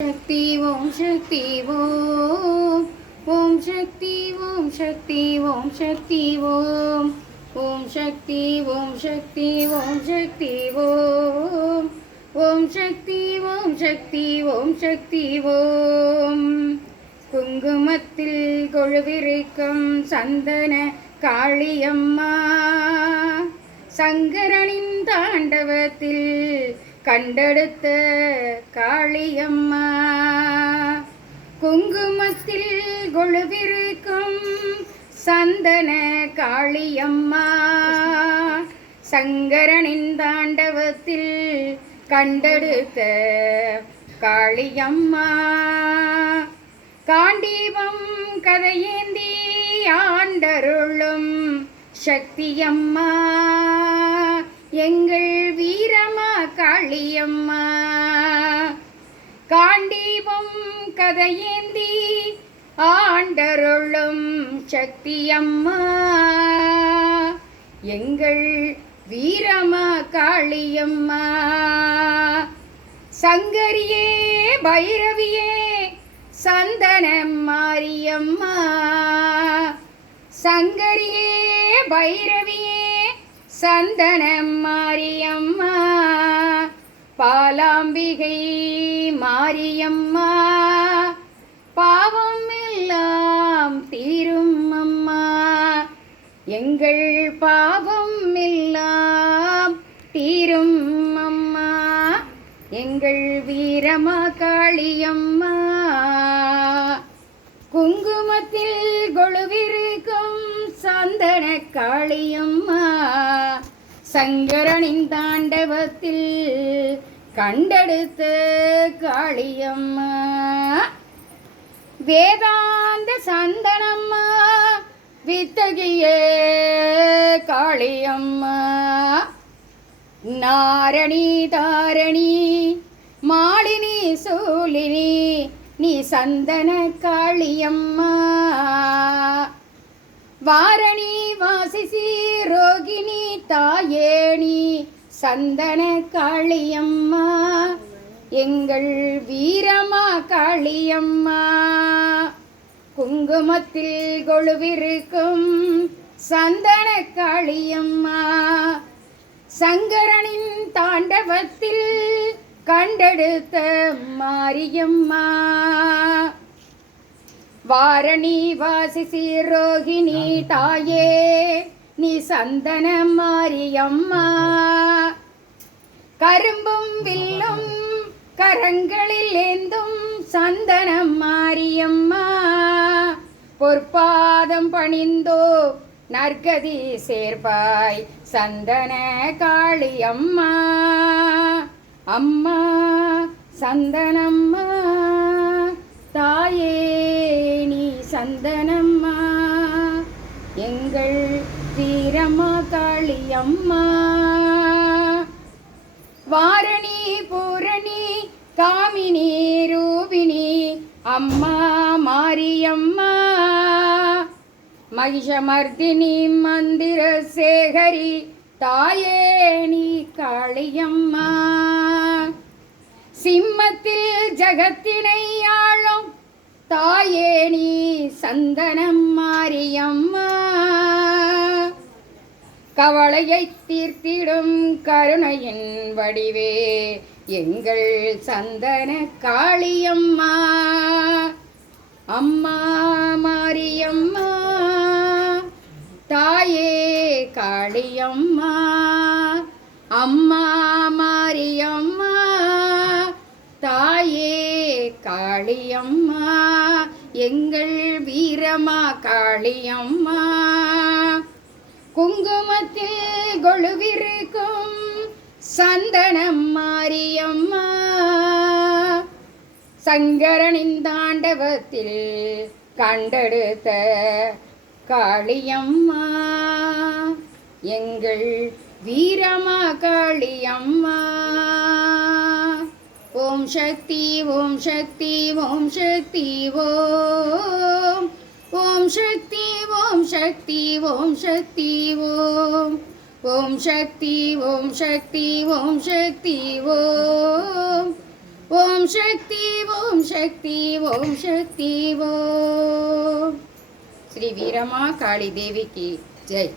शक्ति ओम शक्ति ओम ओम शक्ति ओम शक्ति ओम शक्ति ओम ओम शक्ति ओम शक्ति ओम शक्ति ओम ओम शक्ति ओम शक्ति ओम शक्ति ओम குங்குமத்தில் கொழுவிருக்கும் சந்தன காளியம்மா சங்கரனின் தாண்டவத்தில் கண்டெடுத்த காளியம்மா குங்குமத்தில் கொழுவிருக்கும் சந்தன காளியம்மா சங்கரனின் தாண்டவத்தில் கண்டெடுத்த காளியம்மா காண்டீபம் கதையேந்தி ஆண்டருளும் சக்தியம்மா எங்கள் வீரமா காளியம்மா காண்டீபம் கதையேந்தி ஆண்டருளும் சக்தியம்மா எங்கள் வீரமா காளியம்மா சங்கரியே பைரவியே சந்தன மாரியம்மா சங்கரியே பைரவியே சந்தன மாரியம்மா பாலாம்பிகை மாரியம்மா பாவம் எல்லாம் தீரும் அம்மா எங்கள் பாவம் எல்லாம் தீரும் அம்மா எங்கள் வீரமா காளியம்மா குங்குமத்தில் கொழுவிருக்கும் சந்தன காளியம்மா சங்கரனின் தாண்டவத்தில் கண்டெடுத்த காளியம்மா வேதாந்த சந்தனம்மா வித்தகியே காளியம்மா நாரணி தாரணி மாலினி சூலினி நீ சந்தன காளியம்மா வாரணி வாசிசி ரோகிணி தாயேணி சந்தன காளியம்மா எங்கள் வீரமா காளியம்மா குங்குமத்தில் கொழுவிருக்கும் சந்தன காளியம்மா சங்கரனின் தாண்டவத்தில் கண்டெடுத்த மாரியம்மா வாரணி வாசிசி ரோகிணி தாயே நீ சந்தன மாரியம்மா கரும்பும் வில்லும் கரங்களில் ஏந்தும் சந்தன மாரியம்மா பொற்பாதம் பணிந்தோ நற்கதி சேர்ப்பாய் சந்தன காளியம்மா அம்மா சந்தனம்மா தாயே நீ சந்தனம்மா எங்கள் வீரமா காளியம்மா வாரணி பூரணி காமினி ரூபிணி அம்மா மாரியம்மா மகிஷமர்தினி மந்திர சேகரி தாயே நீ காளியம்மா சிம்மத்தில் ஜகத்தினை ஆளும் தாயே நீ சந்தனம் மாரியம்மா கவலையை தீர்த்திடும் கருணையின் வடிவே எங்கள் சந்தன காளியம்மா அம்மா மாரியம்மா தாயே காளியம்மா அம்மா மாரியம்மா தாயே காளியம்மா எங்கள் வீரமா காளியம்மா குங்குமத்தில் கொழுவிருக்கும் சந்தனம் மாரியம்மா சங்கரனின் தாண்டவத்தில் கண்டெடுத்த காளியம்மா எங்கள் வீரமா காளியம்மா ஓம் சக்தி ஓம் சக்தி ஓம் சக்தி ஓம் ஓம் சக்தி ஓம் சக்தி ஓம் சக்தி ஓம் ஓம் சக்தி ஓம் சக்தி ஓம் சக்தி ஓம் ஓம் சக்தி ஓம் சக்தி ஓம் சக்தி ஓம். ஸ்ரீ வீரமா காளி தேவிக்கு ஜெய்.